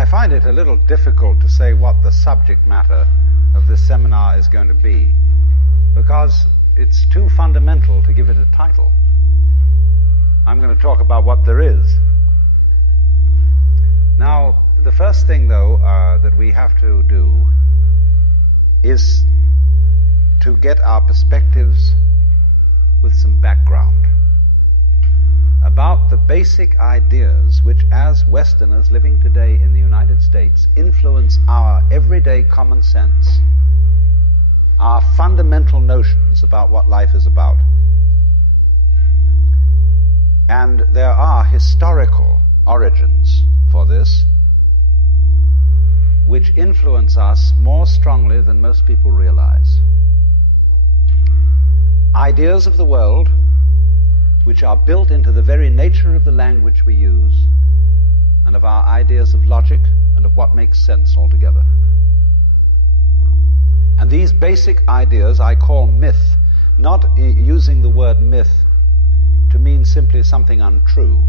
I find it a little difficult to say what the subject matter of this seminar is going to be, because it's too fundamental to give it a title. I'm going to talk about what there is. Now, the first thing, though, that we have to do is to get our perspectives with some background about the basic ideas which, as Westerners living today in the United States, influence our everyday common sense, our fundamental notions about what life is about. And there are historical origins for this which influence us more strongly than most people realize. Ideas of the world which are built into the very nature of the language we use and of our ideas of logic and of what makes sense altogether. And these basic ideas I call myth, not using the word myth to mean simply something untrue,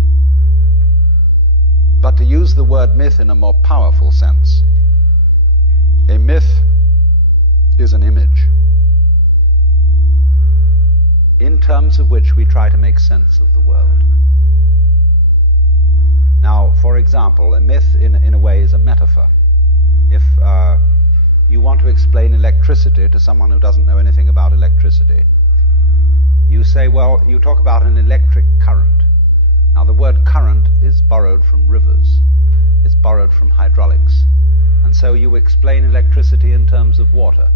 but to use the word myth in a more powerful sense. A myth is an image in terms of which we try to make sense of the world. Now, for example, a myth in a way is a metaphor. If you want to explain electricity to someone who doesn't know anything about electricity, you say, well, you talk about an electric current. Now, the word current is borrowed from rivers. It's borrowed from hydraulics. And so you explain electricity in terms of water.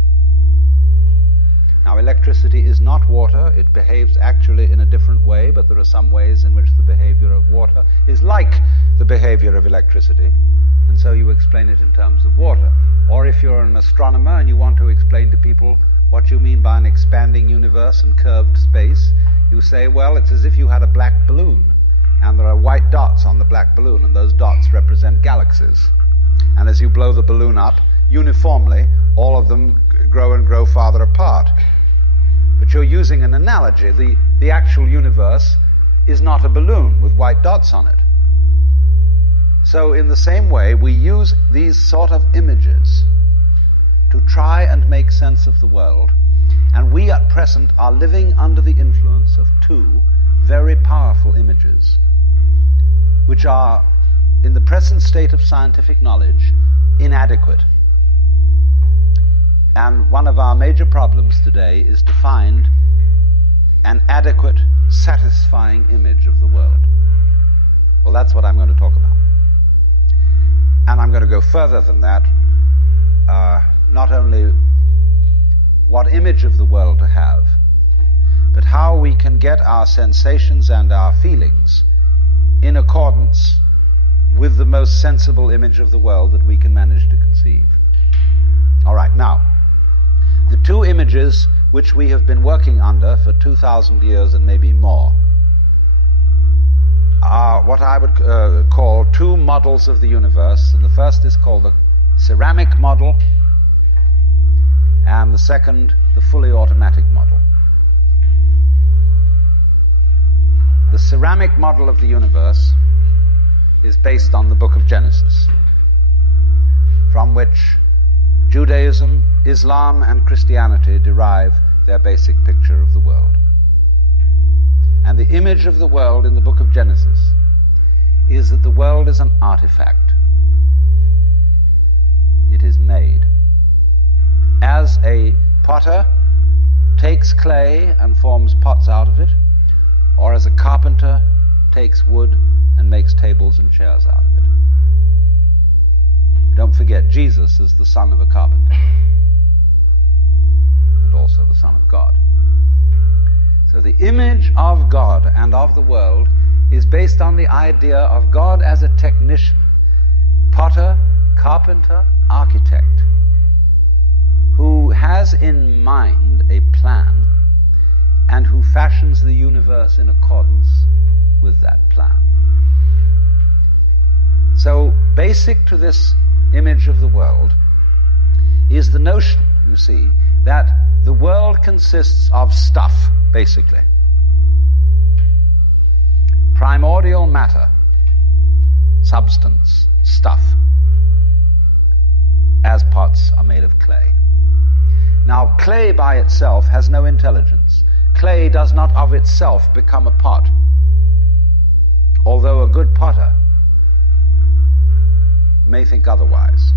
Now, electricity is not water. It behaves actually in a different way, but there are some ways in which the behavior of water is like the behavior of electricity, and so you explain it in terms of water. Or if you're an astronomer and you want to explain to people what you mean by an expanding universe and curved space, you say, well, it's as if you had a black balloon, and there are white dots on the black balloon, and those dots represent galaxies. And as you blow the balloon up, uniformly, all of them grow and grow farther apart. But you're using an analogy. The actual universe is not a balloon with white dots on it. So in the same way, we use these sort of images to try and make sense of the world, and we at present are living under the influence of two very powerful images, which are, in the present state of scientific knowledge, inadequate. And one of our major problems today is to find an adequate, satisfying image of the world. Well, that's what I'm going to talk about. And I'm going to go further than that. Not only what image of the world to have, but how we can get our sensations and our feelings in accordance with the most sensible image of the world that we can manage to conceive. All right, now, the two images which we have been working under for 2,000 years and maybe more are what I would call two models of the universe. And the first is called the ceramic model, and the second, the fully automatic model. The ceramic model of the universe is based on the book of Genesis, from which Judaism, Islam, and Christianity derive their basic picture of the world. And the image of the world in the book of Genesis is that the world is an artifact. It is made. As a potter takes clay and forms pots out of it, or as a carpenter takes wood and makes tables and chairs out of it. Don't forget, Jesus is the son of a carpenter, and also the Son of God. So the image of God and of the world is based on the idea of God as a technician, potter, carpenter, architect, who has in mind a plan and who fashions the universe in accordance with that plan. So basic to this image of the world is the notion, you see, that the world consists of stuff, basically. Primordial matter, substance, stuff. as pots are made of clay. Now, clay by itself has no intelligence. Clay does not of itself become a pot, although a good potter may think otherwise.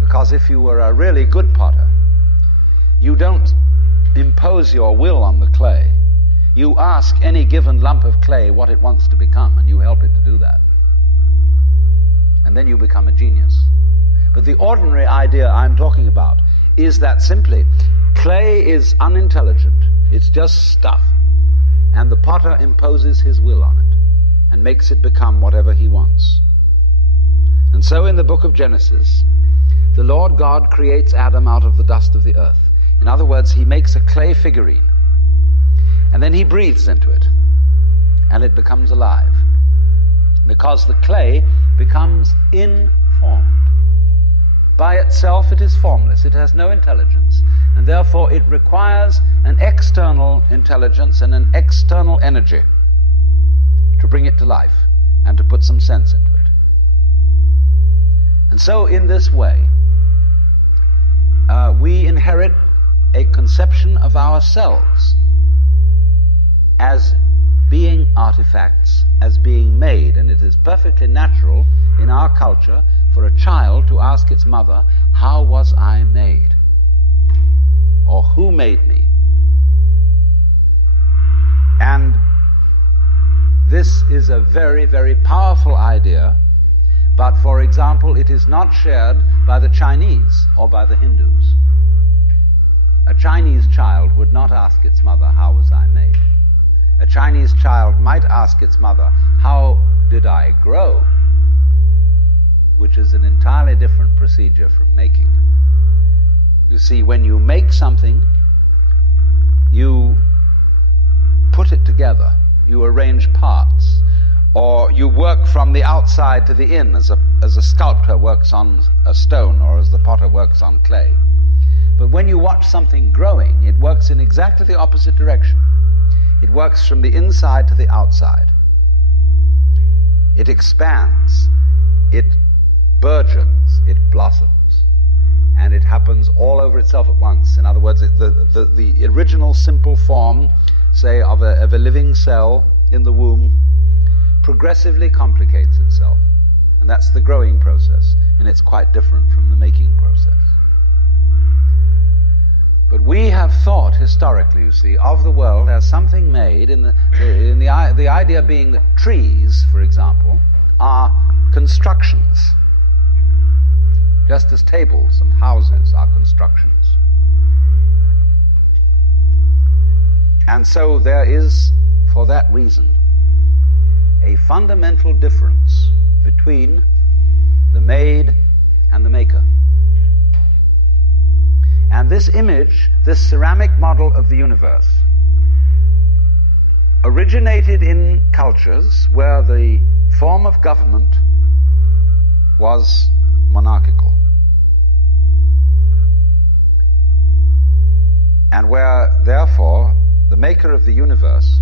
Because if you were a really good potter, you don't impose your will on the clay. You ask any given lump of clay what it wants to become, and you help it to do that. And then you become a genius. But the ordinary idea I'm talking about is that simply clay is unintelligent. It's just stuff. And the potter imposes his will on it and makes it become whatever he wants. And so in the book of Genesis, the Lord God creates Adam out of the dust of the earth. In other words, he makes a clay figurine, and then he breathes into it, and it becomes alive. Because the clay becomes informed. By itself it is formless, it has no intelligence, and therefore it requires an external intelligence and an external energy to bring it to life and to put some sense into it. And so in this way, we inherit a conception of ourselves as being artifacts, as being made, and it is perfectly natural in our culture for a child to ask its mother, "How was I made?" or "Who made me?" And this is a very, very powerful idea, but for example, it is not shared by the Chinese or by the Hindus. A Chinese child would not ask its mother, "How was I made?" A Chinese child might ask its mother, "How did I grow?" which is an entirely different procedure from making. You see, when you make something, you put it together, you arrange parts, or you work from the outside to the in, as a sculptor works on a stone, or as the potter works on clay. But when you watch something growing, it works in exactly the opposite direction. It works from the inside to the outside. It expands, it burgeons, it blossoms, and it happens all over itself at once. In other words, the original simple form, say, of a living cell in the womb, progressively complicates itself. And that's the growing process, and it's quite different from the making process. But we have thought historically, you see, of the world as something made, the idea being that trees, for example, are constructions, just as tables and houses are constructions. And so there is, for that reason, a fundamental difference between the made and the maker. And this image, this ceramic model of the universe, originated in cultures where the form of government was monarchical, and where, therefore, the maker of the universe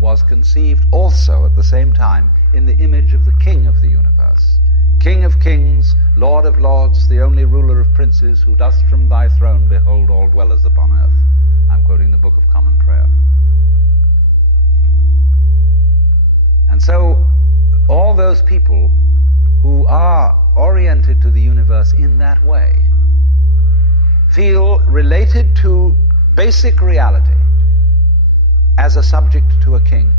was conceived also at the same time in the image of the king of the universe. King of kings, Lord of lords, the only ruler of princes, who dost from thy throne behold all dwellers upon earth. I'm quoting the Book of Common Prayer. And so all those people who are oriented to the universe in that way feel related to basic reality as a subject to a king.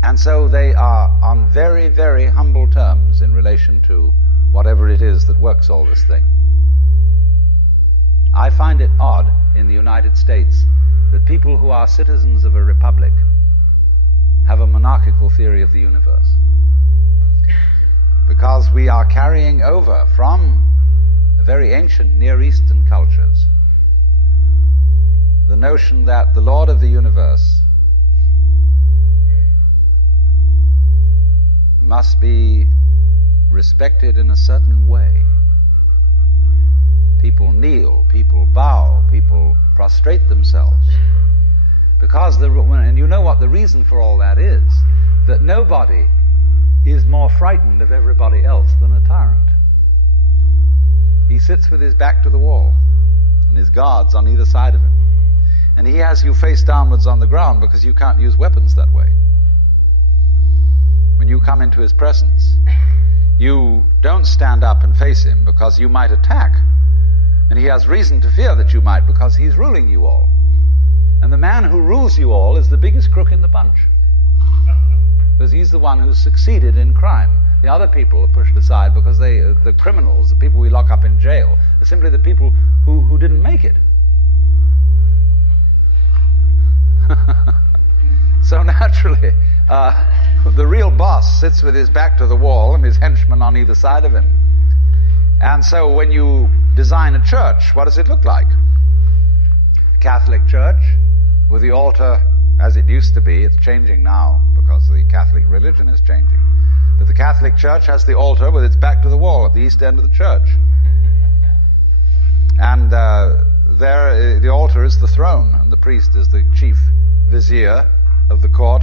And so they are on very, very humble terms in relation to whatever it is that works all this thing. I find it odd in the United States that people who are citizens of a republic have a monarchical theory of the universe, because we are carrying over from very ancient Near Eastern cultures the notion that the Lord of the universe must be respected in a certain way. People kneel, people bow, people prostrate themselves. Because and you know what the reason for all that is? That nobody is more frightened of everybody else than a tyrant. He sits with his back to the wall, and his guards on either side of him. And he has you face downwards on the ground because you can't use weapons that way. When you come into his presence, you don't stand up and face him because you might attack. And he has reason to fear that you might because he's ruling you all. And the man who rules you all is the biggest crook in the bunch. Because he's the one who's succeeded in crime. The other people are pushed aside because the criminals, the people we lock up in jail, are simply the people who didn't make it. So naturally, the real boss sits with his back to the wall and his henchmen on either side of him. And so when you design a church, what does it look like? Catholic church with the altar as it used to be. It's changing now because the Catholic religion is changing. But the Catholic church has the altar with its back to the wall at the east end of the church. And there the altar is the throne, and the priest is the chief vizier of the court,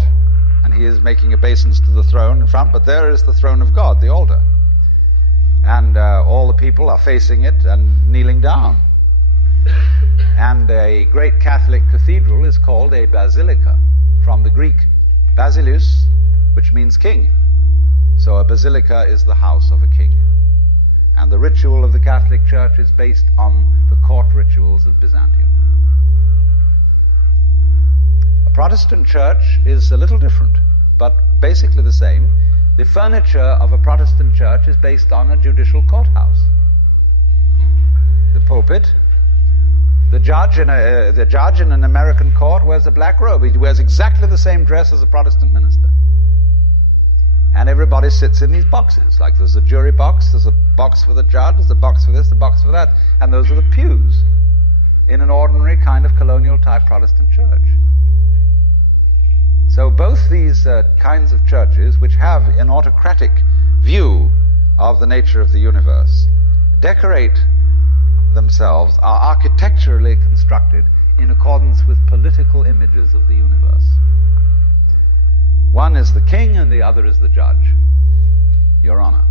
and he is making obeisance to the throne in front, but there is the throne of God, the altar. And all the people are facing it and kneeling down. And a great Catholic cathedral is called a basilica, from the Greek basileus, which means king. So a basilica is the house of a king. And the ritual of the Catholic Church is based on the court rituals of Byzantium. A Protestant church is a little different, but basically the same. The furniture of a Protestant church is based on a judicial courthouse. The pulpit. The judge in an American court wears a black robe. He wears exactly the same dress as a Protestant minister. And everybody sits in these boxes. Like there's a jury box, there's a box for the judge, there's a box for this, a box for that. And those are the pews in an ordinary kind of colonial type Protestant church. So both these kinds of churches, which have an autocratic view of the nature of the universe, decorate themselves, are architecturally constructed in accordance with political images of the universe. One is the king and the other is the judge, Your Honor.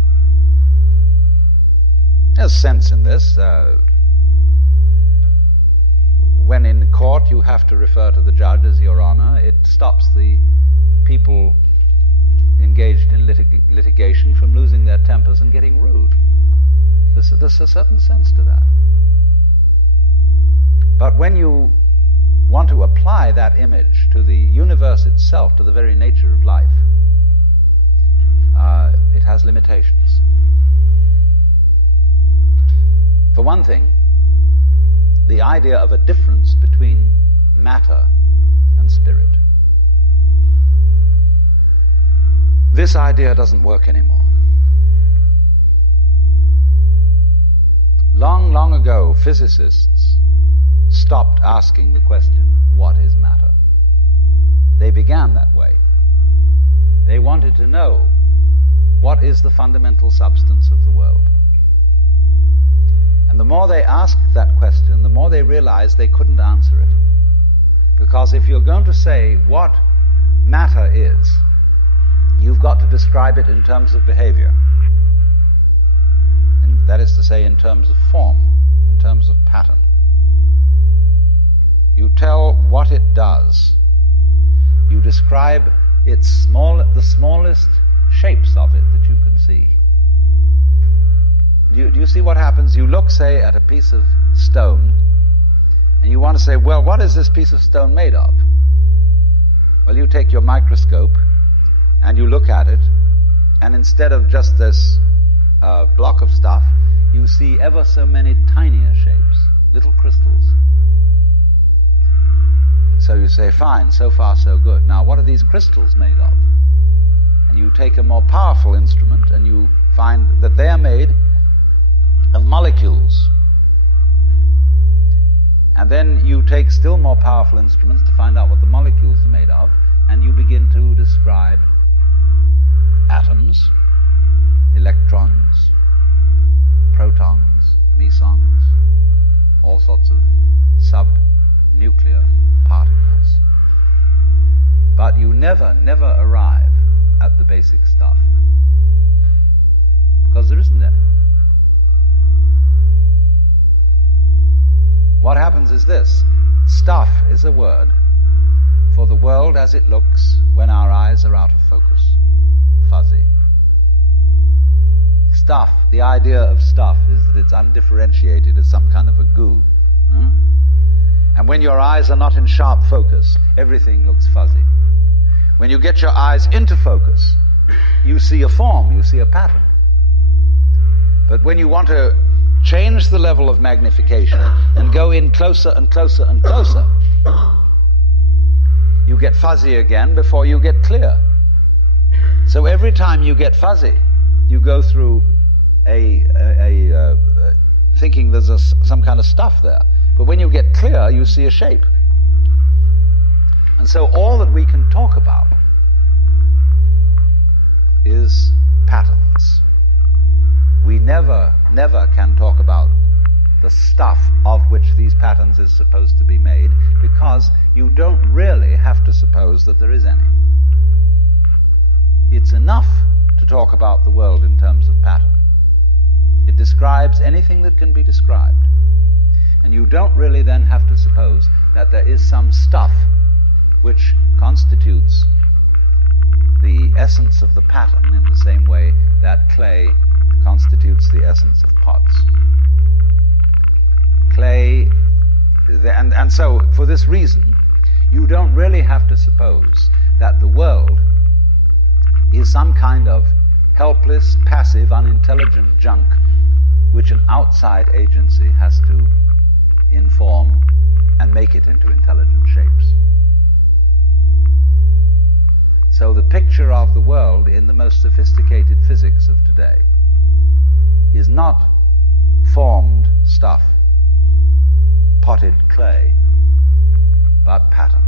There's sense in this. When in court you have to refer to the judge as Your Honor, it stops the people engaged in litigation from losing their tempers and getting rude. There's a certain sense to that. But when you want to apply that image to the universe itself, to the very nature of life, it has limitations. For one thing, the idea of a difference between matter and spirit. This idea doesn't work anymore. Long, long ago, physicists stopped asking the question, what is matter? They began that way. They wanted to know, what is the fundamental substance of the world? And the more they asked that question, the more they realized they couldn't answer it. Because if you're going to say what matter is, you've got to describe it in terms of behavior. And that is to say, in terms of form, in terms of pattern. You tell what it does. You describe the smallest shapes of it that you can see. Do you see what happens? You look, say, at a piece of stone, and you want to say, well, what is this piece of stone made of? Well, you take your microscope, and you look at it, and instead of just this block of stuff, you see ever so many tinier shapes, little crystals. So you say, fine, so far so good. Now, what are these crystals made of? And you take a more powerful instrument, and you find that they are made of molecules. And then you take still more powerful instruments to find out what the molecules are made of, and you begin to describe atoms, electrons, protons, mesons, all sorts of subnuclear particles. But you never arrive at the basic stuff. what happens is this. Stuff is a word for the world as it looks when our eyes are out of focus. Fuzzy. Stuff, the idea of stuff is that it's undifferentiated as some kind of a goo. And when your eyes are not in sharp focus, everything looks fuzzy. When you get your eyes into focus, you see a form, you see a pattern. But when you want to change the level of magnification and go in closer and closer and closer, you get fuzzy again before you get clear. So every time you get fuzzy, you go through thinking there's some kind of stuff there. But when you get clear, you see a shape. And so all that we can talk about is patterns. We never can talk about the stuff of which these patterns is supposed to be made, because you don't really have to suppose that there is any. It's enough to talk about the world in terms of pattern. It describes anything that can be described. And you don't really then have to suppose that there is some stuff which constitutes the essence of the pattern in the same way that clay constitutes the essence of pots. Clay, and so for this reason, you don't really have to suppose that the world is some kind of helpless, passive, unintelligent junk which an outside agency has to inform and make it into intelligent shapes. So the picture of the world in the most sophisticated physics of today is not formed stuff, potted clay, but pattern.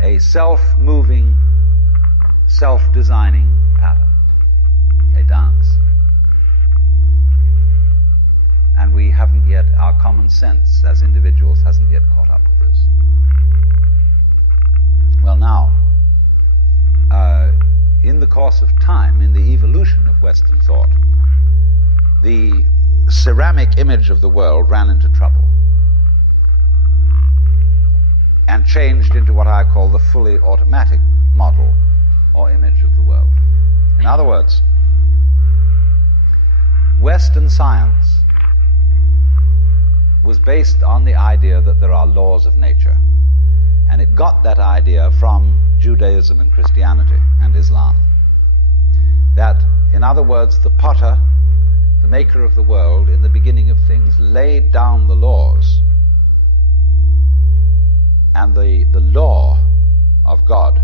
A self-moving, self-designing pattern, a dance. And we haven't yet, our common sense as individuals hasn't yet caught up with this. Well, now, in the course of time, in the evolution of Western thought, the ceramic image of the world ran into trouble and changed into what I call the fully automatic model or image of the world. In other words, Western science was based on the idea that there are laws of nature. And it got that idea from Judaism and Christianity and Islam. That, in other words, the potter, the maker of the world, in the beginning of things, laid down the laws. And the law of God,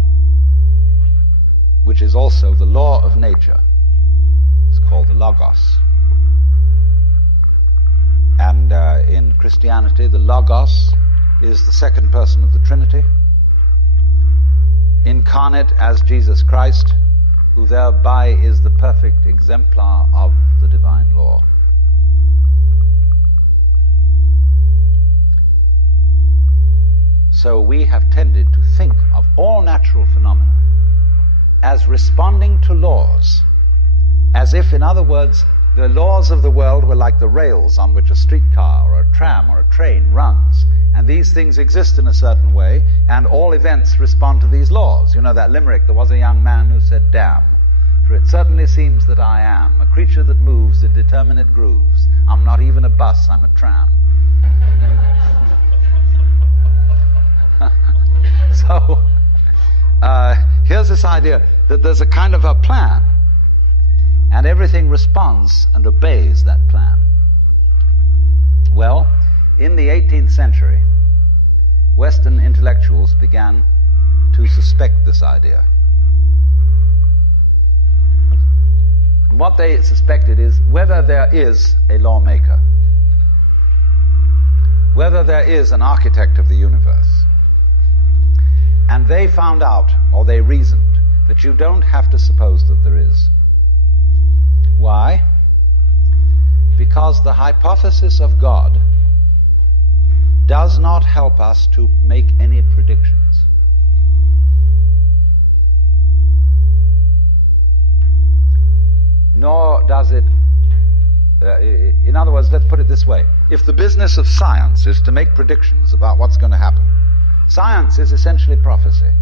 which is also the law of nature, is called the Logos. And in Christianity, the Logos is the second person of the Trinity, incarnate as Jesus Christ, who thereby is the perfect exemplar of the divine law. So we have tended to think of all natural phenomena as responding to laws, as if, in other words, the laws of the world were like the rails on which a streetcar or a tram or a train runs. And these things exist in a certain way, and all events respond to these laws. You know that limerick, there was a young man who said, "Damn, for it certainly seems that I am a creature that moves in determinate grooves. I'm not even a bus, I'm a tram." So, here's this idea that there's a kind of a plan, and everything responds and obeys that plan. Well, in the 18th century, Western intellectuals began to suspect this idea. And what they suspected is whether there is a lawmaker, whether there is an architect of the universe. And they found out, or they reasoned, that you don't have to suppose that there is. Why? Because the hypothesis of God does not help us to make any predictions. Nor does it in other words, let's put it this way. If the business of science is to make predictions about what's going to happen, science is essentially prophecy.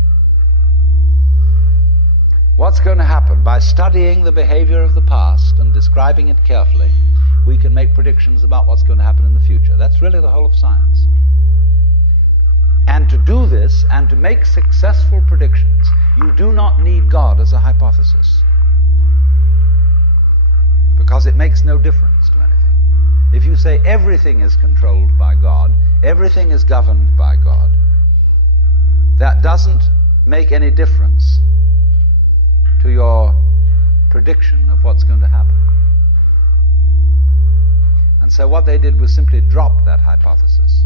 What's going to happen? By studying the behavior of the past and describing it carefully, we can make predictions about what's going to happen in the future. That's really the whole of science. And to do this, and to make successful predictions, you do not need God as a hypothesis. Because it makes no difference to anything. If you say everything is controlled by God, everything is governed by God, that doesn't make any difference to your prediction of what's going to happen. And so what they did was simply drop that hypothesis.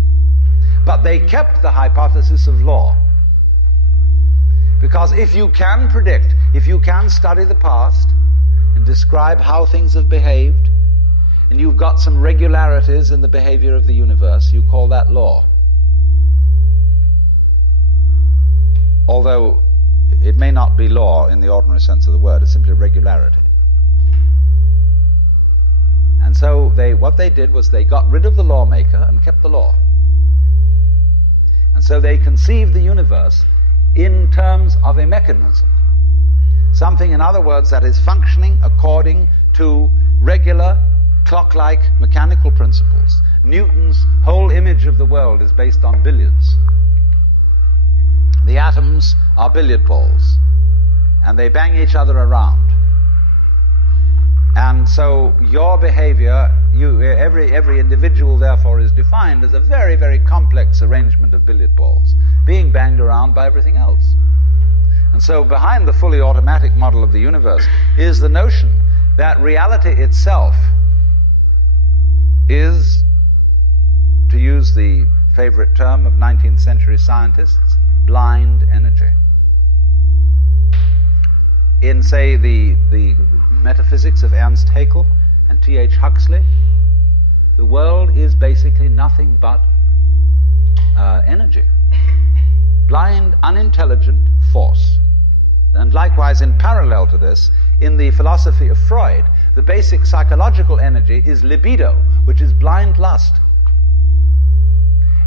But they kept the hypothesis of law. Because if you can predict, if you can study the past and describe how things have behaved, and you've got some regularities in the behavior of the universe, you call that law. Although it may not be law in the ordinary sense of the word, it's simply regularity. And so what they did was they got rid of the lawmaker and kept the law. And so they conceived the universe in terms of a mechanism. Something, in other words, that is functioning according to regular, clock-like mechanical principles. Newton's whole image of the world is based on billiards. The atoms are billiard balls, and they bang each other around. And so your behavior, every individual therefore is defined as a very, very complex arrangement of billiard balls, being banged around by everything else. And so behind the fully automatic model of the universe is the notion that reality itself is, to use the favorite term of 19th century scientists, blind energy. In, say, the metaphysics of Ernst Haeckel and T.H. Huxley, the world is basically nothing but energy. Blind, unintelligent force. And likewise, in parallel to this, in the philosophy of Freud, the basic psychological energy is libido, which is blind lust.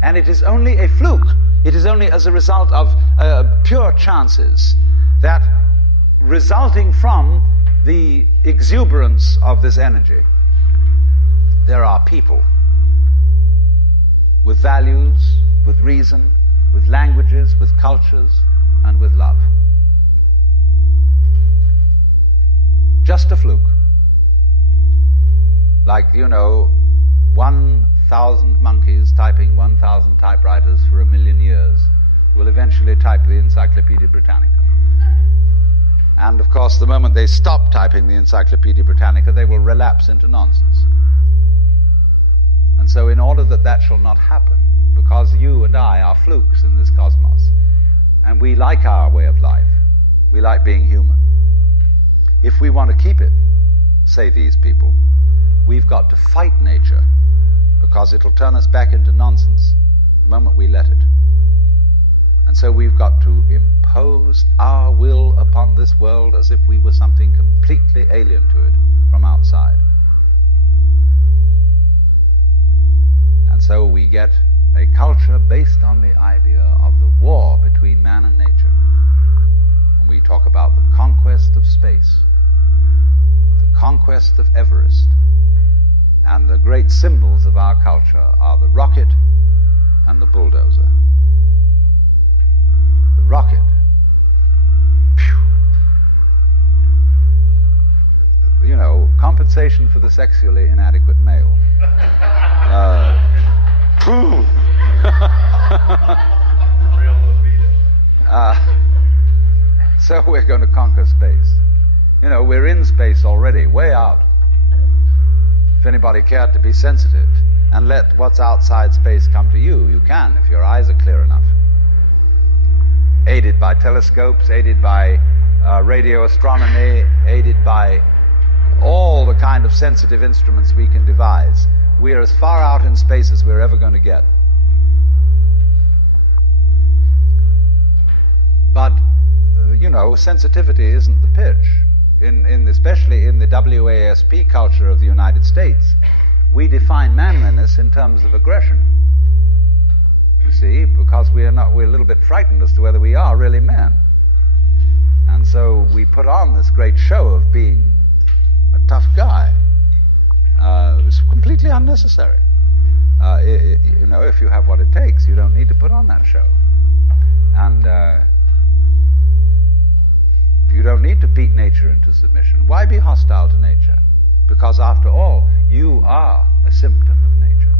And it is only a fluke. It is only as a result of pure chances that, resulting from the exuberance of this energy, there are people with values, with reason, with languages, with cultures, and with love. Just a fluke. Like, 1,000 monkeys typing 1,000 typewriters for 1,000,000 years will eventually type the Encyclopedia Britannica. And of course, the moment they stop typing the Encyclopedia Britannica, they will relapse into nonsense. And so in order that that shall not happen, because you and I are flukes in this cosmos, and we like our way of life, we like being human, if we want to keep it, say these people, we've got to fight nature, because it'll turn us back into nonsense the moment we let it. And so we've got to impose our will upon this world as if we were something completely alien to it from outside. And so we get a culture based on the idea of the war between man and nature. And we talk about the conquest of space, the conquest of Everest. And the great symbols of our culture are the rocket and the bulldozer. The rocket. Compensation for the sexually inadequate male. So we're going to conquer space. We're in space already, way out. If anybody cared to be sensitive and let what's outside space come to you, you can, if your eyes are clear enough. Aided by telescopes, aided by radio astronomy, aided by all the kind of sensitive instruments we can devise. We are as far out in space as we're ever going to get. But, sensitivity isn't the pitch. especially in the WASP culture of the United States, we define manliness in terms of aggression. You see, because we're a little bit frightened as to whether we are really men. And so we put on this great show of being a tough guy. It's completely unnecessary. If you have what it takes, you don't need to put on that show. And you don't need to beat nature into submission. Why be hostile to nature? Because after all, you are a symptom of nature.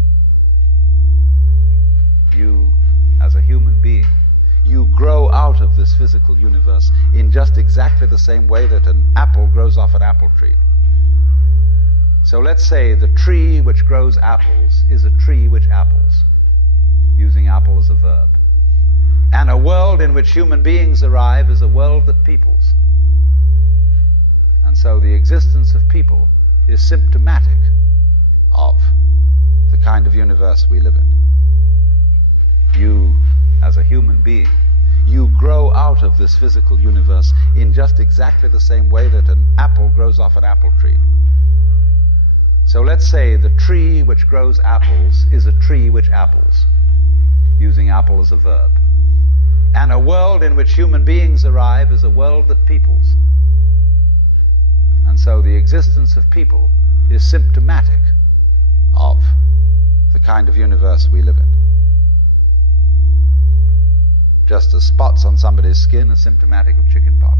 You, as a human being, you grow out of this physical universe in just exactly the same way that an apple grows off an apple tree. So let's say the tree which grows apples is a tree which apples, using apple as a verb. And a world in which human beings arrive is a world that peoples. And so the existence of people is symptomatic of the kind of universe we live in. You, as a human being, you grow out of this physical universe in just exactly the same way that an apple grows off an apple tree. So let's say the tree which grows apples is a tree which apples, using apple as a verb. And a world in which human beings arrive is a world that peoples. And so the existence of people is symptomatic of the kind of universe we live in. Just as spots on somebody's skin are symptomatic of chickenpox.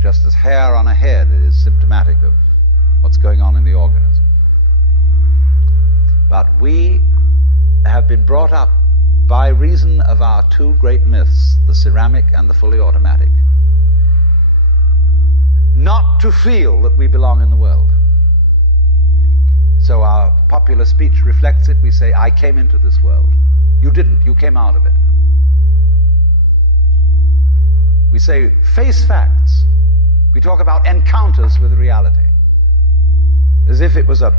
Just as hair on a head is symptomatic of what's going on in the organism. But we have been brought up by reason of our two great myths, the ceramic and the fully automatic, not to feel that we belong in the world. So our popular speech reflects it. We say, I came into this world. You didn't. You came out of it. We say, face facts. We talk about encounters with reality, as if it was a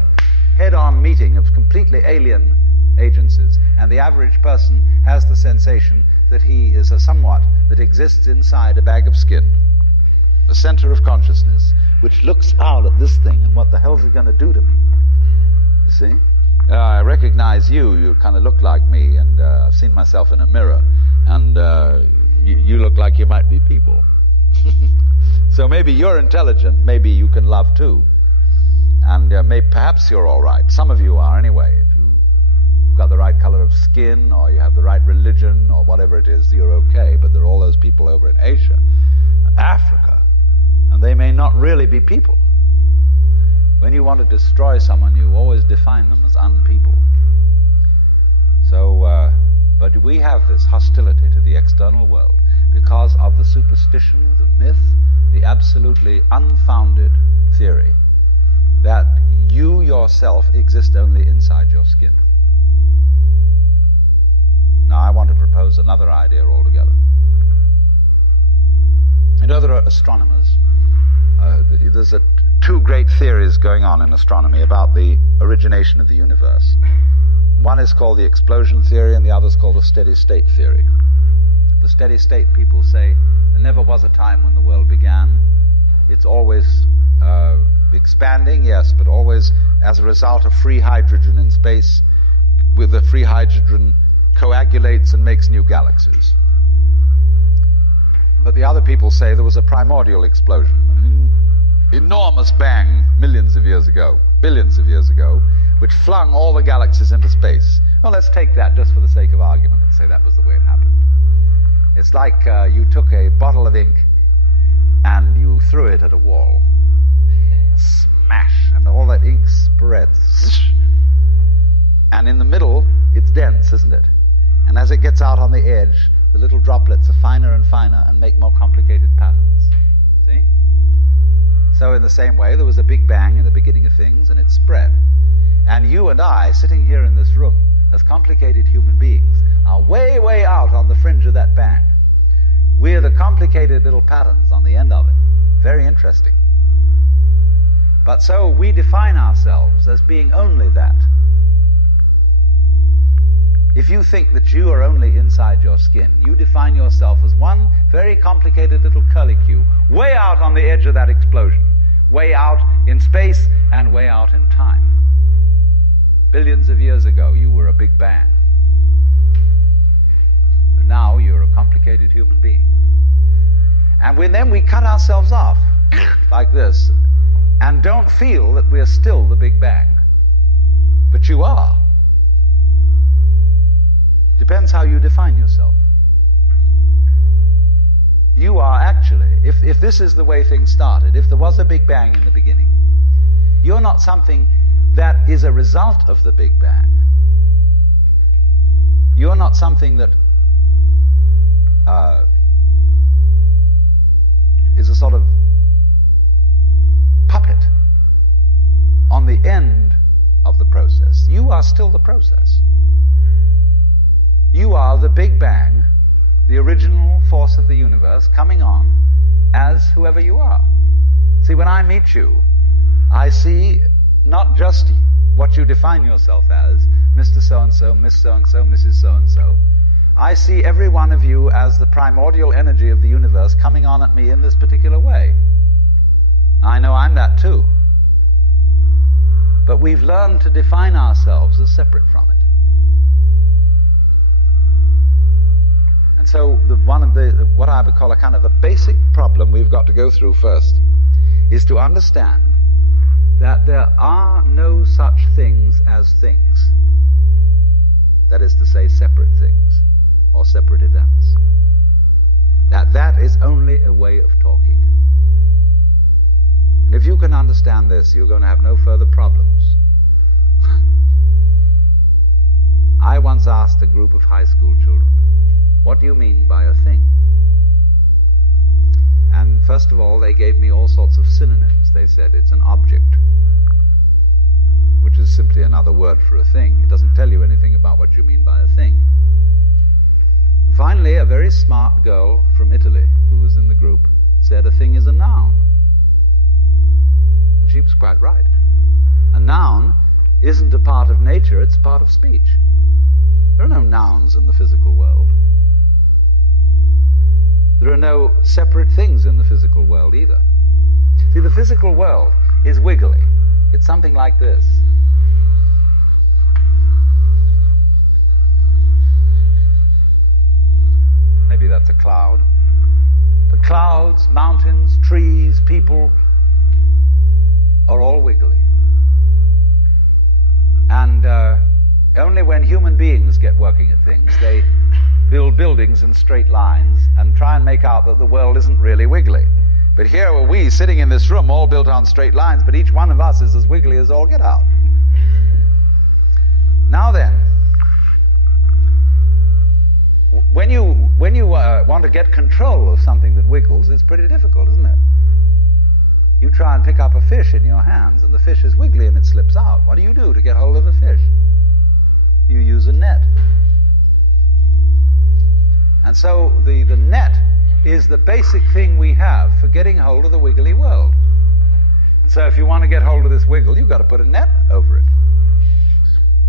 head-on meeting of completely alien agencies, and the average person has the sensation that he is a somewhat that exists inside a bag of skin, a center of consciousness, which looks out at this thing, and what the hell is it going to do to me? You see? I recognize you. You kind of look like me, and I've seen myself in a mirror, and you look like you might be people. So maybe you're intelligent, maybe you can love too. And perhaps you're all right. Some of you are anyway. If you've got the right color of skin, or you have the right religion, or whatever it is, you're okay. But there are all those people over in Asia, Africa, and they may not really be people. When you want to destroy someone, you always define them as unpeople. So, but we have this hostility to the external world because of the superstition, the myth, the absolutely unfounded theory that you yourself exist only inside your skin. Now, I want to propose another idea altogether. You know, there are astronomers. There's two great theories going on in astronomy about the origination of the universe. One is called the explosion theory, and the other is called the steady state theory. The steady state people say there never was a time when the world began. It's always expanding, yes, but always as a result of free hydrogen in space, with the free hydrogen coagulates and makes new galaxies. But the other people say there was a primordial explosion, an enormous bang millions of years ago, billions of years ago, which flung all the galaxies into space. Well, let's take that just for the sake of argument and say that was the way it happened. It's like you took a bottle of ink and you threw it at a wall. Smash, and all that ink spreads. And in the middle, it's dense, isn't it? And as it gets out on the edge, the little droplets are finer and finer and make more complicated patterns. See? So in the same way, there was a big bang in the beginning of things, and it spread. And you and I, sitting here in this room, as complicated human beings, are way, way out on the fringe of that bang. We're the complicated little patterns on the end of it. Very interesting. But so we define ourselves as being only that. If if you think that you are only inside your skin, you define yourself as one very complicated little curlicue, way out on the edge of that explosion, way out in space and way out in time. Billions of years ago, you were a big bang. But now you're a complicated human being. And then we cut ourselves off like this and don't feel that we're still the Big Bang. But you are. Depends how you define yourself. You are actually, if this is the way things started, if there was a Big Bang in the beginning, you're not something that is a result of the Big Bang. You're not something that is a sort of puppet on the end of the process. You are still the process. You are the Big Bang, the original force of the universe, coming on as whoever you are. See, when I meet you, I see not just what you define yourself as, Mr. So-and-so, Miss So-and-so, Mrs. So-and-so. I see every one of you as the primordial energy of the universe coming on at me in this particular way. I know I'm that too. But we've learned to define ourselves as separate from it. And so what I would call a kind of a basic problem we've got to go through first is to understand that there are no such things as things. That is to say, separate things or separate events. That is only a way of talking. And if you can understand this, you're going to have no further problems. I once asked a group of high school children, what do you mean by a thing? And first of all, they gave me all sorts of synonyms. They said it's an object, which is simply another word for a thing. It doesn't tell you anything about what you mean by a thing. And finally, a very smart girl from Italy who was in the group said a thing is a noun. And she was quite right. A noun isn't a part of nature, it's a part of speech. There are no nouns in the physical world. There are no separate things in the physical world either. See, the physical world is wiggly. It's something like this. Maybe that's a cloud. But clouds, mountains, trees, people are all wiggly. And only when human beings get working at things, they build buildings in straight lines and try and make out that the world isn't really wiggly. But here are we sitting in this room all built on straight lines, but each one of us is as wiggly as all get out. Now then, when you want to get control of something that wiggles, it's pretty difficult, isn't it? You try and pick up a fish in your hands, and the fish is wiggly and it slips out. What do you do to get hold of a fish? You use a net. And so the net is the basic thing we have for getting hold of the wiggly world. And so if you want to get hold of this wiggle, you've got to put a net over it.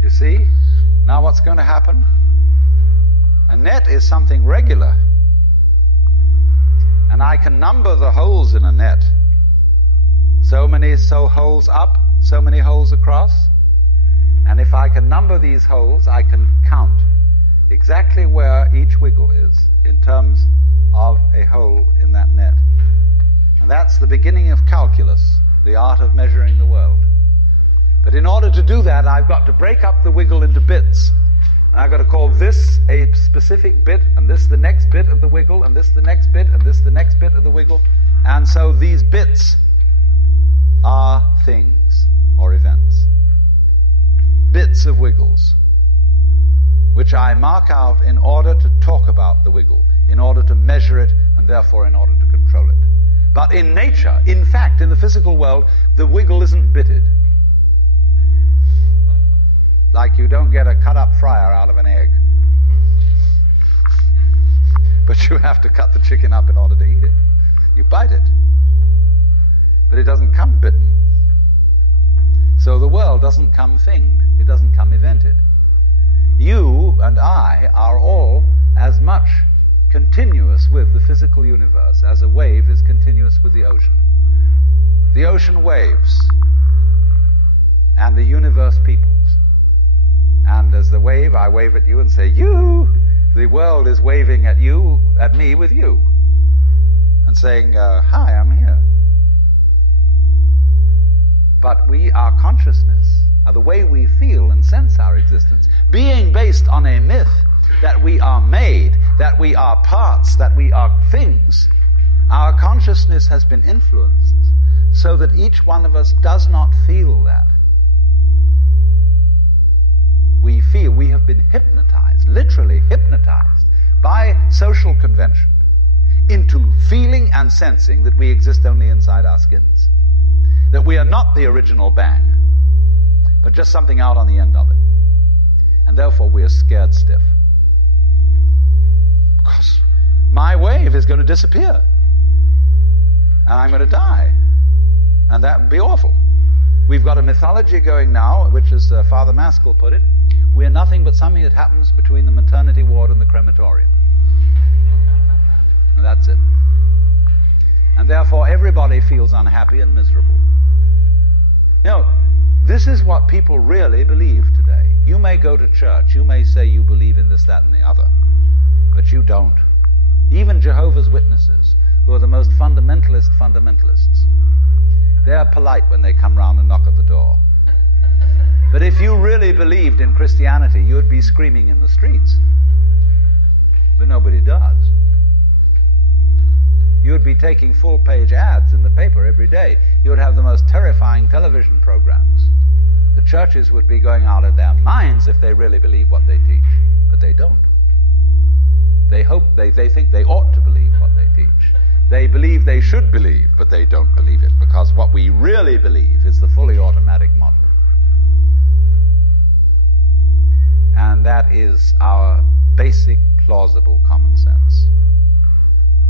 You see? Now what's going to happen? A net is something regular. And I can number the holes in a net. So many holes up, so many holes across. And if I can number these holes, I can count exactly where each wiggle is in terms of a hole in that net. And that's the beginning of calculus, the art of measuring the world. But in order to do that, I've got to break up the wiggle into bits. And I've got to call this a specific bit, and this the next bit of the wiggle, and this the next bit, and this the next bit of the wiggle. And so these bits are things or events. Bits of wiggles, which I mark out in order to talk about the wiggle, in order to measure it, and therefore in order to control it. But in nature, in fact, in the physical world, the wiggle isn't bitted. Like you don't get a cut-up fryer out of an egg. But you have to cut the chicken up in order to eat it. You bite it. But it doesn't come bitten. So the world doesn't come thinged. It doesn't come evented. You and I are all as much continuous with the physical universe as a wave is continuous with the ocean. The ocean waves, and the universe peoples. And as the wave, I wave at you and say, you! The world is waving at you, at me with you, and saying, hi, I'm here. But our consciousness, the way we feel and sense our existence, being based on a myth that we are made, that we are parts, that we are things, our consciousness has been influenced so that each one of us does not feel that. We have been hypnotized, literally hypnotized, by social convention into feeling and sensing that we exist only inside our skins. That we are not the original bang, but just something out on the end of it. And therefore we are scared stiff. Because my wave is going to disappear. And I'm going to die. And that would be awful. We've got a mythology going now, which as Father Maskell put it, we're nothing but something that happens between the maternity ward and the crematorium. And that's it. And therefore everybody feels unhappy and miserable. You know, this is what people really believe today. You may go to church, you may say you believe in this, that, and the other, but you don't. Even Jehovah's Witnesses, who are the most fundamentalists, they are polite when they come round and knock at the door. But if you really believed in Christianity, you would be screaming in the streets. But nobody does. You would be taking full-page ads in the paper every day. You would have the most terrifying television programs. The churches would be going out of their minds if they really believe what they teach. But they don't. They think they ought to believe what they teach. They believe they should believe, but they don't believe it, because what we really believe is the fully automatic model. And that is our basic, plausible common sense.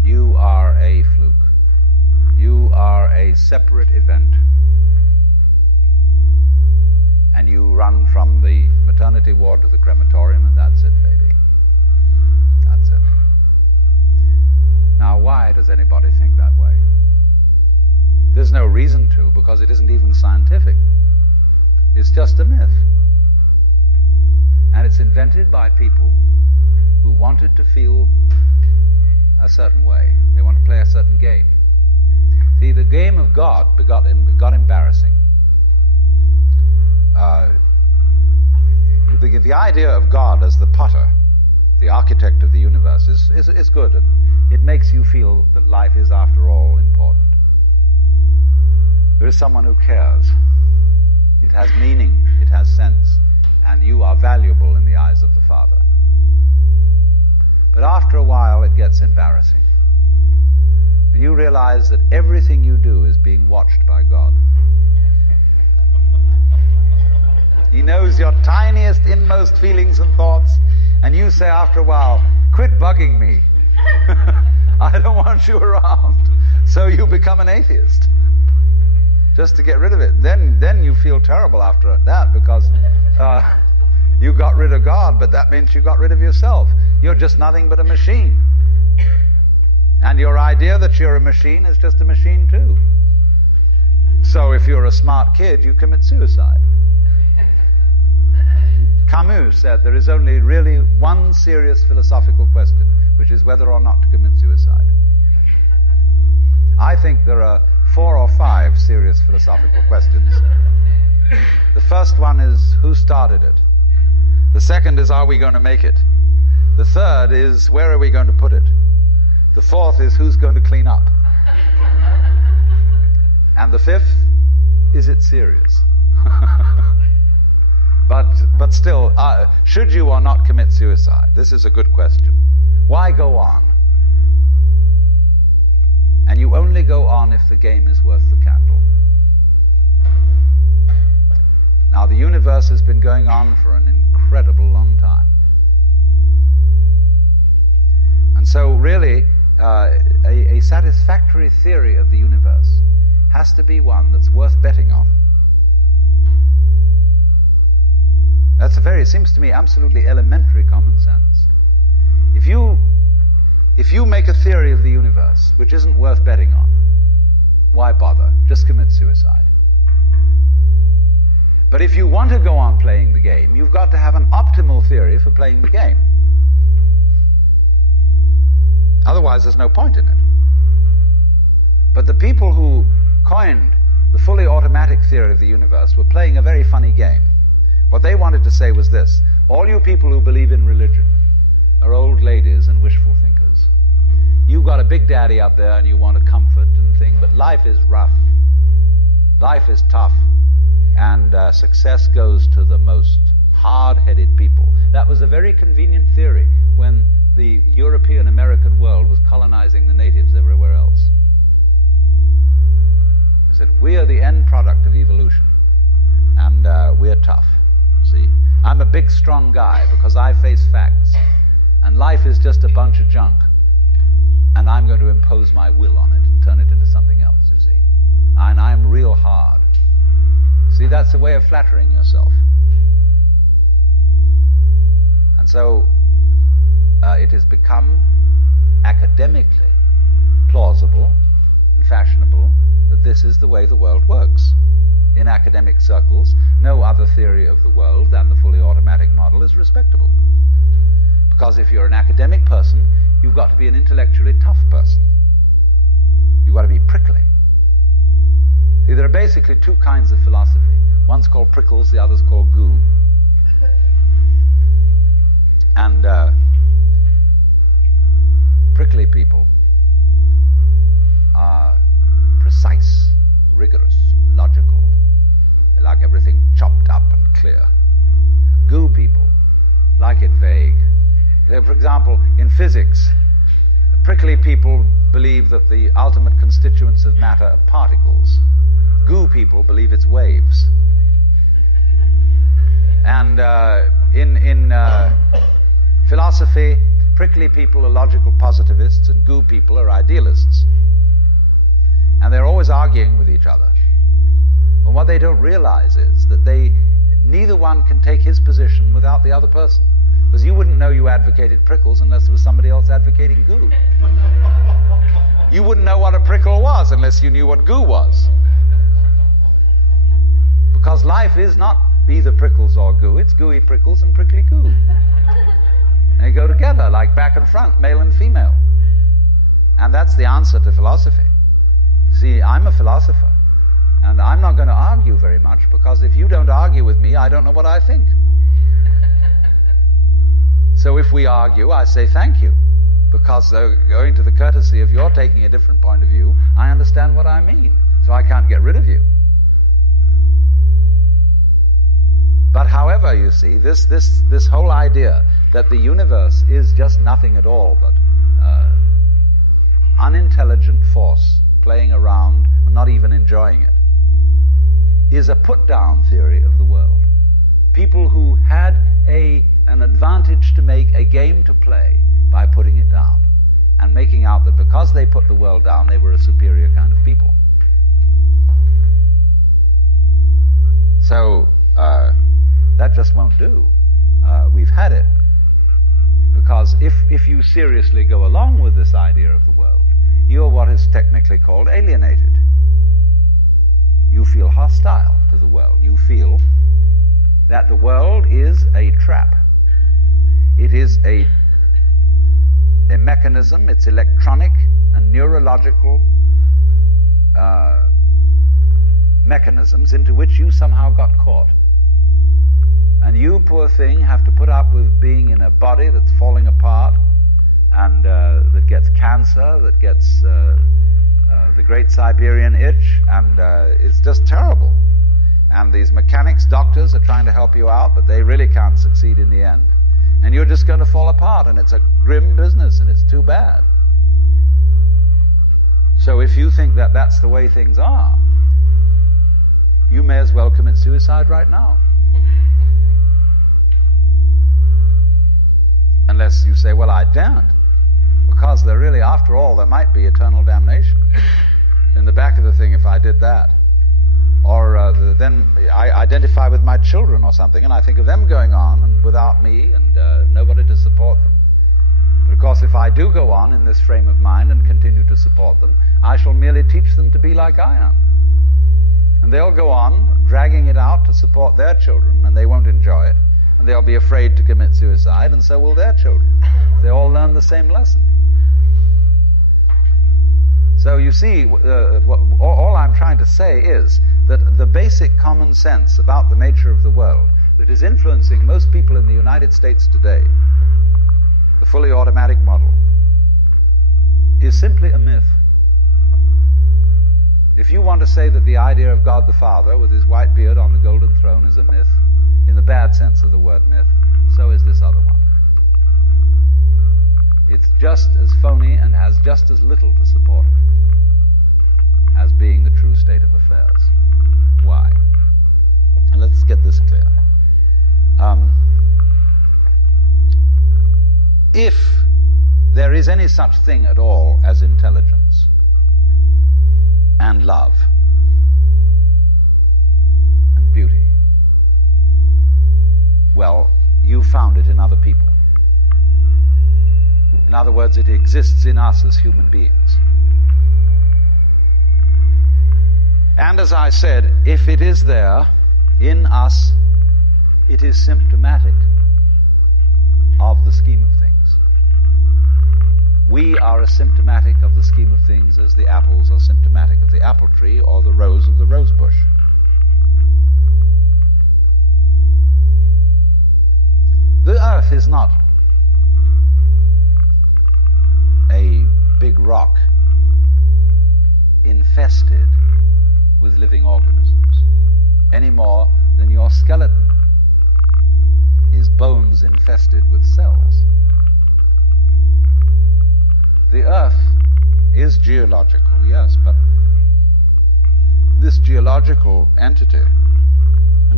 You are a fluke. You are a separate event. And you run from the maternity ward to the crematorium, and that's it, baby. That's it. Now, why does anybody think that way? There's no reason to, because it isn't even scientific. It's just a myth. And it's invented by people who wanted to feel a certain way. They want to play a certain game. See, the game of God got embarrassing. The idea of God as the potter, the architect of the universe, is good, and it makes you feel that life is, after all, important. There is someone who cares. It has meaning, it has sense, and you are valuable in the eyes of the Father. But after a while, it gets embarrassing. When you realize that everything you do is being watched by God. He knows your tiniest, inmost feelings and thoughts, and you say after a while, quit bugging me. I don't want you around. So you become an atheist, just to get rid of it. Then you feel terrible after that, because you got rid of God, but that means you got rid of yourself. You're just nothing but a machine. And your idea that you're a machine is just a machine too. So if you're a smart kid, you commit suicide. Camus said there is only really one serious philosophical question, which is whether or not to commit suicide. I think there are 4 or 5 serious philosophical questions. The first one is, who started it? The second is, are we going to make it? The third is, where are we going to put it? The fourth is, who's going to clean up? And the fifth, is it serious? But still, should you or not commit suicide? This is a good question. Why go on? And you only go on if the game is worth the candle. Now, the universe has been going on for an incredible long time. And so really, a satisfactory theory of the universe has to be one that's worth betting on. It seems to me, absolutely elementary common sense. If you make a theory of the universe which isn't worth betting on, why bother? Just commit suicide. But if you want to go on playing the game, you've got to have an optimal theory for playing the game. Otherwise, there's no point in it. But the people who coined the fully automatic theory of the universe were playing a very funny game. What they wanted to say was this: all you people who believe in religion are old ladies and wishful thinkers. You've got a big daddy up there and you want a comfort and thing, but life is rough. Life is tough. And success goes to the most hard-headed people. That was a very convenient theory when the European-American world was colonizing the natives everywhere else. They said, we are the end product of evolution, and we're tough. See, I'm a big, strong guy because I face facts, and life is just a bunch of junk, and I'm going to impose my will on it and turn it into something else, you see. And I'm real hard. See, that's a way of flattering yourself. And so it has become academically plausible and fashionable that this is the way the world works. In academic circles, no other theory of the world than the fully automatic model is respectable. Because if you're an academic person, you've got to be an intellectually tough person. You've got to be prickly. See, there are basically two kinds of philosophy. One's called prickles, the other's called goo. And prickly people are precise, rigorous, logical. They like everything chopped up and clear. Goo people like it vague. For example, in physics, prickly people believe that the ultimate constituents of matter are particles. Goo people believe it's waves. And in philosophy, prickly people are logical positivists and goo people are idealists. And they're always arguing with each other. But what they don't realize is that neither one can take his position without the other person. Because you wouldn't know you advocated prickles unless there was somebody else advocating goo. You wouldn't know what a prickle was unless you knew what goo was. Because life is not either prickles or goo, it's gooey prickles and prickly goo. And they go together like back and front, male and female. And that's the answer to philosophy. See, I'm a philosopher, and I'm not going to argue very much, because if you don't argue with me, I don't know what I think. So if we argue, I say thank you, because owing to the courtesy of your taking a different point of view, I understand what I mean, so I can't get rid of you. But however, you see, this whole idea that the universe is just nothing at all but unintelligent force playing around and not even enjoying it, is a put-down theory of the world. People who had an advantage to make, a game to play, by putting it down and making out that because they put the world down, they were a superior kind of people. So that just won't do. We've had it. Because if you seriously go along with this idea of the world, you're what is technically called alienated. You feel hostile to the world. You feel that the world is a trap. It is a mechanism, it's electronic and neurological mechanisms into which you somehow got caught. And you, poor thing, have to put up with being in a body that's falling apart and that gets cancer, that gets the great Siberian itch, and it's just terrible. And these mechanics, doctors, are trying to help you out, but they really can't succeed in the end. And you're just going to fall apart, and it's a grim business, and it's too bad. So if you think that that's the way things are, you may as well commit suicide right now. Unless you say, well, I daren't, because there really, after all, there might be eternal damnation in the back of the thing if I did that. Or then I identify with my children or something, and I think of them going on and without me and nobody to support them. But of course, if I do go on in this frame of mind and continue to support them, I shall merely teach them to be like I am. And they'll go on dragging it out to support their children, and they won't enjoy it, and they'll be afraid to commit suicide, and so will their children. They all learn the same lesson. So you see, all I'm trying to say is that the basic common sense about the nature of the world that is influencing most people in the United States today, the fully automatic model, is simply a myth. If you want to say that the idea of God the Father with his white beard on the golden throne is a myth, in the bad sense of the word myth, so is this other one. It's just as phony and has just as little to support it as being the true state of affairs. Why? And let's get this clear. If there is any such thing at all as intelligence and love and beauty, well, you found it in other people. In other words, it exists in us as human beings. And as I said, if it is there in us, it is symptomatic of the scheme of things. We are as symptomatic of the scheme of things as the apples are symptomatic of the apple tree or the rose of the rose bush. The earth is not a big rock infested with living organisms, any more than your skeleton is bones infested with cells. The earth is geological, yes, but this geological entity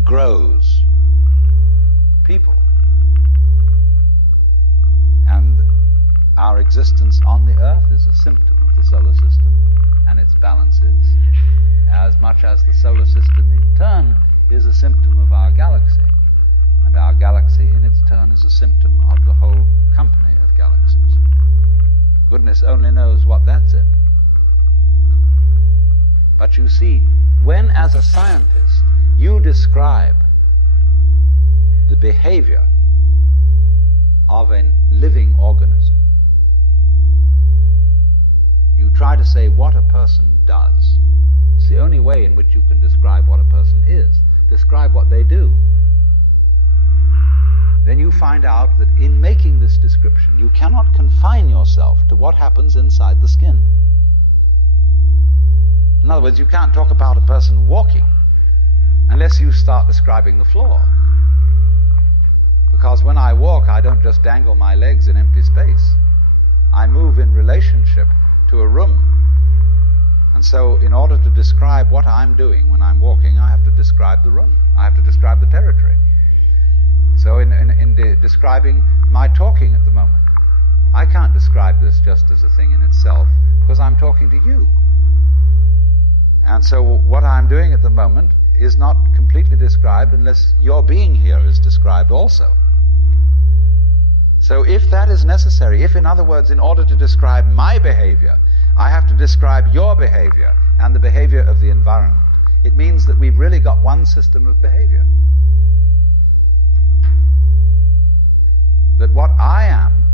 grows people. And our existence on the earth is a symptom of the solar system and its balances, as much as the solar system in turn is a symptom of our galaxy, and our galaxy in its turn is a symptom of the whole company of galaxies. Goodness only knows what that's in. But you see, when as a scientist you describe the behavior of a living organism, you try to say what a person does. It's the only way in which you can describe what a person is. Describe what they do. Then you find out that in making this description, you cannot confine yourself to what happens inside the skin. In other words, you can't talk about a person walking unless you start describing the floor. Because when I walk, I don't just dangle my legs in empty space. I move in relationship to a room. And so in order to describe what I'm doing when I'm walking, I have to describe the room. I have to describe the territory. So in describing my talking at the moment, I can't describe this just as a thing in itself, because I'm talking to you. And so what I'm doing at the moment is not completely described unless your being here is described also. So if that is necessary, if in other words, in order to describe my behavior, I have to describe your behavior and the behavior of the environment, it means that we've really got one system of behavior. That what I am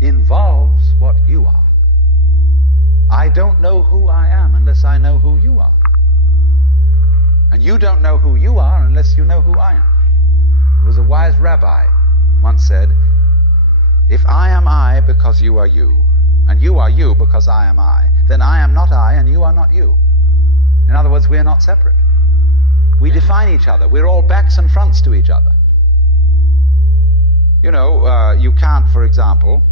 involves what you are. I don't know who I am unless I know who you are. And you don't know who you are unless you know who I am. There was a wise rabbi once said, if I am I because you are you, and you are you because I am I, then I am not I and you are not you. In other words, we are not separate. We define each other. We're all backs and fronts to each other. You know, you can't, for example,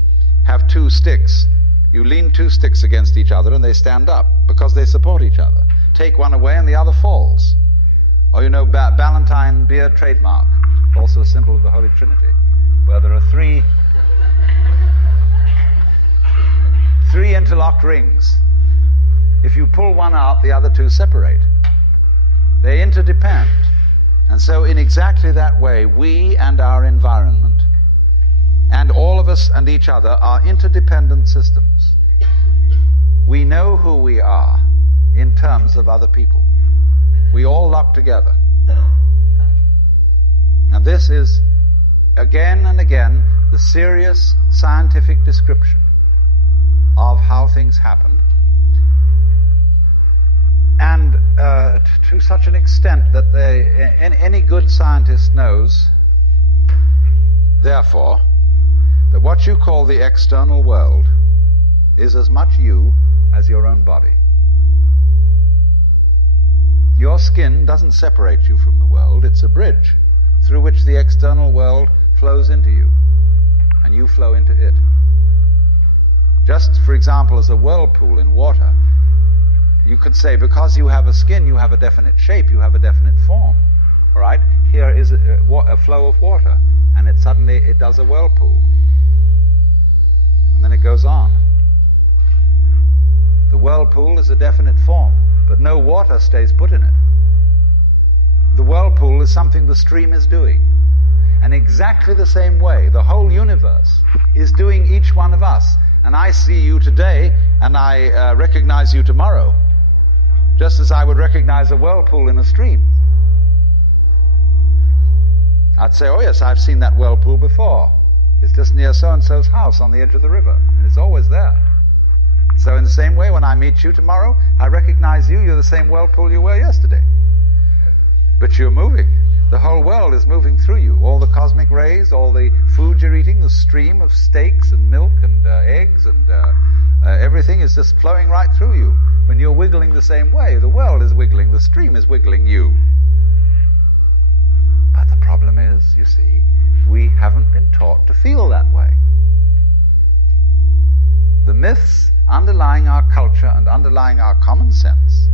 have two sticks. You lean two sticks against each other and they stand up because they support each other. Take one away and the other falls. Or you know, Ballantine beer trademark, also a symbol of the Holy Trinity, where there are three interlocked rings. If you pull one out, the other two separate. They interdepend. And so in exactly that way, we and our environment, and all of us and each other, are interdependent systems. We know who we are in terms of other people. We all lock together. And this is, again and again, the serious scientific description of how things happen, and to such an extent that any good scientist knows, therefore, that what you call the external world is as much you as your own body. Your skin doesn't separate you from the world, it's a bridge through which the external world flows into you, and you flow into it. Just, for example, as a whirlpool in water, you could say, because you have a skin, you have a definite shape, you have a definite form. All right? Here is a flow of water, and suddenly it does a whirlpool. And then it goes on. The whirlpool is a definite form, but no water stays put in it. The whirlpool is something the stream is doing. And exactly the same way, the whole universe is doing each one of us. And I see you today, and I recognize you tomorrow, just as I would recognize a whirlpool in a stream. I'd say, oh yes, I've seen that whirlpool before. It's just near so-and-so's house on the edge of the river, and it's always there. So in the same way, when I meet you tomorrow, I recognize you, you're the same whirlpool you were yesterday. But you're moving. The whole world is moving through you. All the cosmic rays, all the food you're eating, the stream of steaks and milk and eggs and everything is just flowing right through you. When you're wiggling the same way, the world is wiggling, the stream is wiggling you. But the problem is, you see, we haven't been taught to feel that way. The myths underlying our culture and underlying our common sense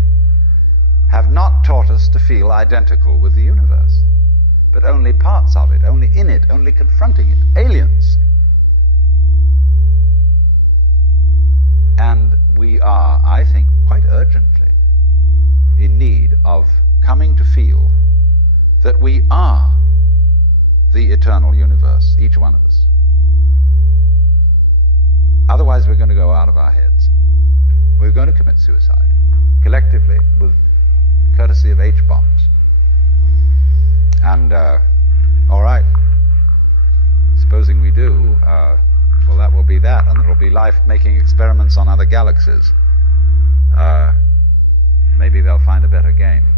have not taught us to feel identical with the universe, but only parts of it, only in it, only confronting it, aliens. And we are, I think, quite urgently in need of coming to feel that we are the eternal universe, each one of us. Otherwise we're going to go out of our heads. We're going to commit suicide, collectively, with courtesy of H-bombs. And, all right, supposing we do, well, that will be that, and there will be life making experiments on other galaxies. Maybe they'll find a better game.